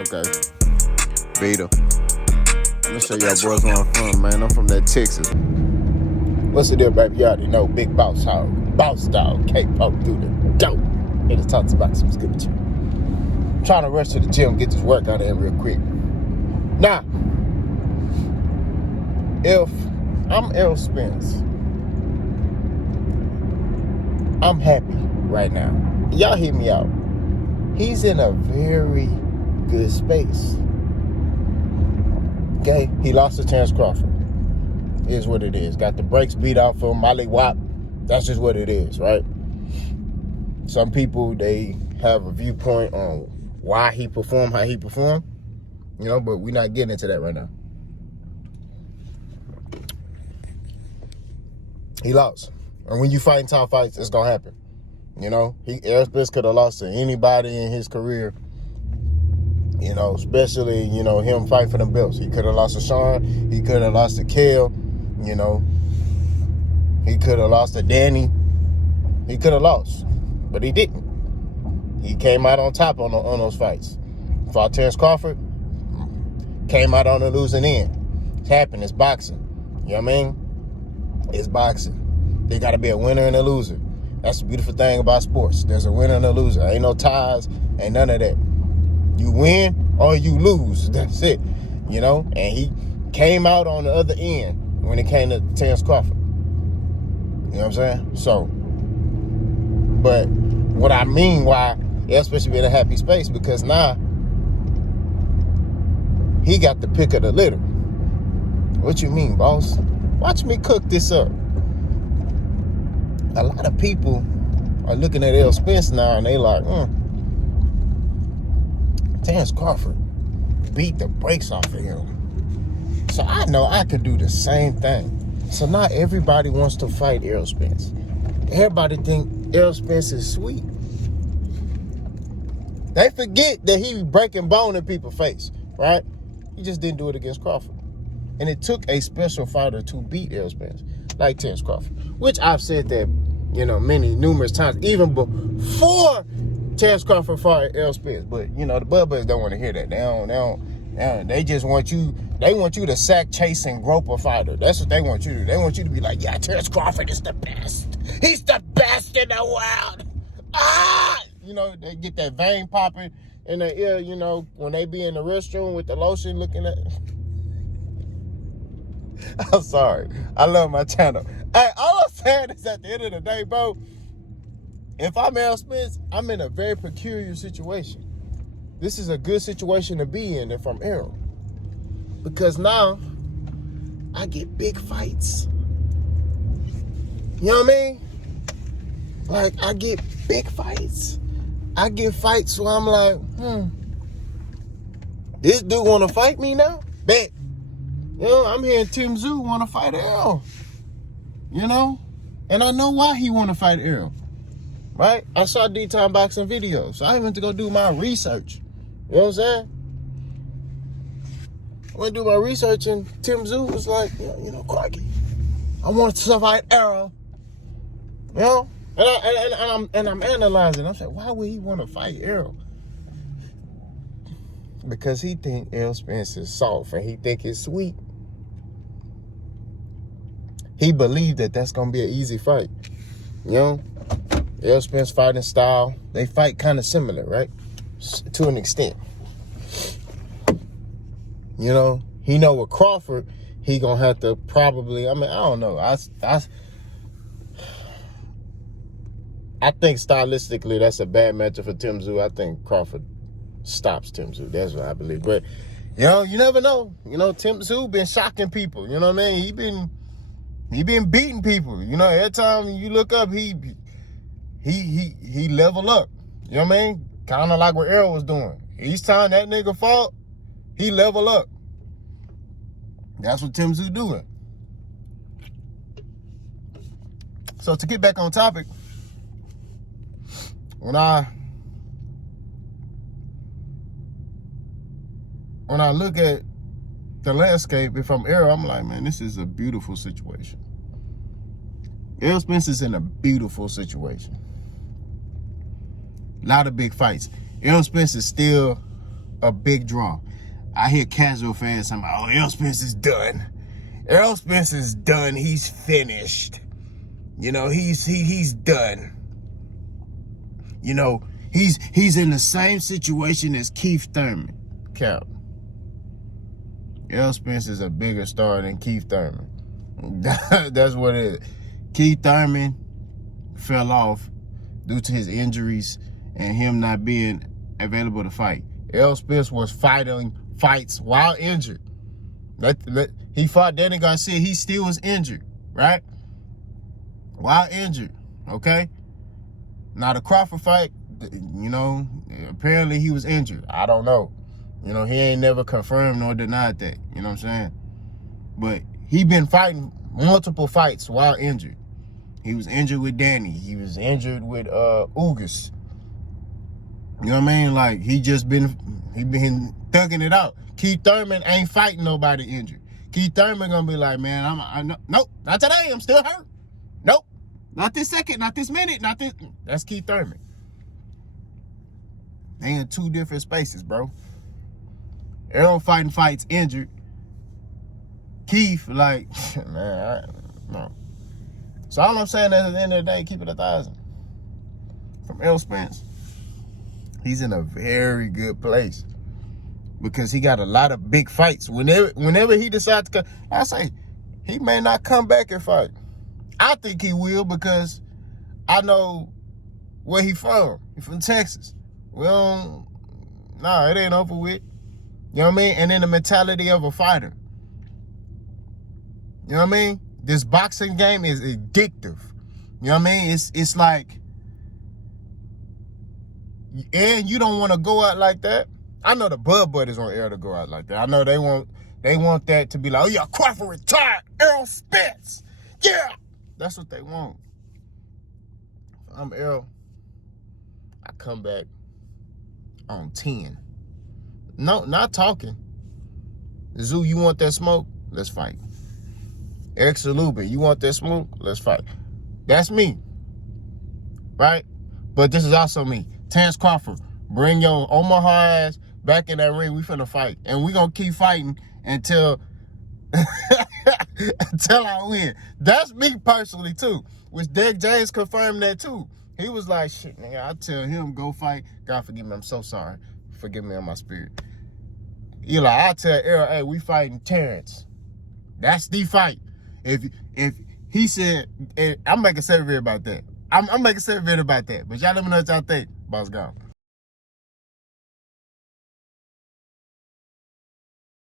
Okay. Beta. Let me show y'all boys where I'm from, man. I'm from that Texas. What's the deal, baby? You already know. Big boss hog. Boss dog. K-pop through the dope. It just talks about some good with you. I'm trying to rush to the gym, get this workout in real quick. Now, if I'm Errol Spence, I'm happy right now. Y'all hear me out. He's in a very good space. Okay? He lost to Terrence Crawford. It is what it is. Got the brakes beat off for him. Molly Wop. That's just what it is, right? Some people, they have a viewpoint on why he performed how he performed. You know, but we're not getting into that right now. He lost. And when you fight in top fights, it's going to happen. You know, Errol Spence could have lost to anybody in his career. You know, especially, you know, him fighting for them belts. He could have lost to Sean. He could have lost to Kale. You know, he could have lost to Danny. He could have lost, but he didn't. He came out on top on those fights. Fought Terrence Crawford. Came out on the losing end. It's happened. It's boxing. You know what I mean? It's boxing. There got to be a winner and a loser. That's the beautiful thing about sports. There's a winner and a loser. Ain't no ties. Ain't none of that. You win or you lose. That's it. You know? And he came out on the other end when it came to Terrence Crawford. You know what I'm saying? So, but what I mean why Errol Spence should be in a happy space, because now he got the pick of the litter. What you mean, boss? Watch me cook this up. A lot of people are looking at Errol Spence now and they like, Terrence Crawford beat the brakes off of him. So I know I could do the same thing. So now everybody wants to fight Errol Spence. Everybody think Errol Spence is sweet. They forget that he breaking bone in people's face, right? He just didn't do it against Crawford. And it took a special fighter to beat Errol Spence, like Terrence Crawford, which I've said that, you know, numerous times, even before Terrence Crawford fought Errol Spence. But, you know, the Bubbas don't want to hear that. They just want you, they want you to sack, chase, and grope a fighter. That's what they want you to do. They want you to be like, yeah, Terrence Crawford is the best. He's the best in the world. Ah! You know, they get that vein popping in their ear, you know, when they be in the restroom with the lotion looking at. I'm sorry. I love my channel. Hey, all I'm saying is at the end of the day, bro, if I'm Errol Spence, I'm in a very peculiar situation. This is a good situation to be in if I'm Errol. Because now I get big fights. You know what I mean? Like, I get big fights. I get fights where I'm like, this dude want to fight me now? Bet. You know, I'm hearing Tim Tszyu want to fight Errol. You know? And I know why he want to fight Errol. Right? I saw D-Time boxing videos. So I went to go do my research. You know what I'm saying? I went to do my research and Tim Tszyu was like, you know, Clarky, I want to fight Errol. You know? And I'm analyzing. I'm saying, why would he want to fight Errol? Because he think Errol Spence is soft and he think it's sweet. He believed that that's going to be an easy fight. You know? Errol Spence fighting style, they fight kind of similar, right? To an extent. You know? He know with Crawford, he going to have to probably, I don't know. I think stylistically that's a bad matchup for Tim Tszyu. I think Crawford stops Tim Tszyu. That's what I believe. But, you know, you never know. You know, Tim Tszyu been shocking people. You know what I mean? He been beating people. You know, every time you look up, he level up. You know what I mean? Kind of like what Errol was doing. Each time that nigga fought, he level up. That's what Tim Tszyu doing. So to get back on topic, when I look at the landscape, if I'm Errol, I'm like, man, this is a beautiful situation. Errol Spence is in a beautiful situation. A lot of big fights. Errol Spence is still a big draw. I hear casual fans saying, oh, Errol Spence is done. Errol Spence is done. He's finished. You know, he's done. You know, he's in the same situation as Keith Thurman. Cap. Errol Spence is a bigger star than Keith Thurman. That's what it is. Keith Thurman fell off due to his injuries and him not being available to fight. Errol Spence was fighting fights while injured. He fought Danny Garcia. He still was injured, right? While injured, okay? Now, the Crawford fight, you know, apparently he was injured. I don't know. You know, he ain't never confirmed nor denied that. You know what I'm saying? But he been fighting multiple fights while injured. He was injured with Danny. He was injured with Ugas. You know what I mean? Like, he been thugging it out. Keith Thurman ain't fighting nobody injured. Keith Thurman gonna be like, man, nope, not today. I'm still hurt. Nope, not this second, not this minute, not this. That's Keith Thurman. They in two different spaces, bro. Errol fighting fights injured. Keith, like, man, no. So all I'm saying is, at the end of the day, keep it 1,000. From Errol Spence, he's in a very good place because he got a lot of big fights. Whenever he decides to come, I say, he may not come back and fight. I think he will because I know where he from. He from Texas. Well, nah, it ain't over with. You know what I mean? And then the mentality of a fighter. You know what I mean? This boxing game is addictive. You know what I mean? It's like, and you don't want to go out like that. I know the Bud Buddies want Errol to go out like that. I know they want that to be like, oh yeah, Crawford retired, Errol Spence. Yeah. That's what they want. I'm Errol. I come back on 10. No, not talking. Zoo, you want that smoke? Let's fight. Eric Salubin, you want that smoke? Let's fight. That's me. Right? But this is also me. Terrence Crawford, bring your Omaha ass back in that ring. We finna fight. And we gonna keep fighting until until I win. That's me personally too. Which Derek James confirmed that too. He was like, shit, nigga, I tell him go fight. God forgive me, I'm so sorry. Forgive me on my spirit. You like, I tell Errol, hey, we fighting Terrence. That's the fight. If he said, I'm making a separate video about that. I'm making a separate video about that. But y'all let me know what y'all think. Boss gone.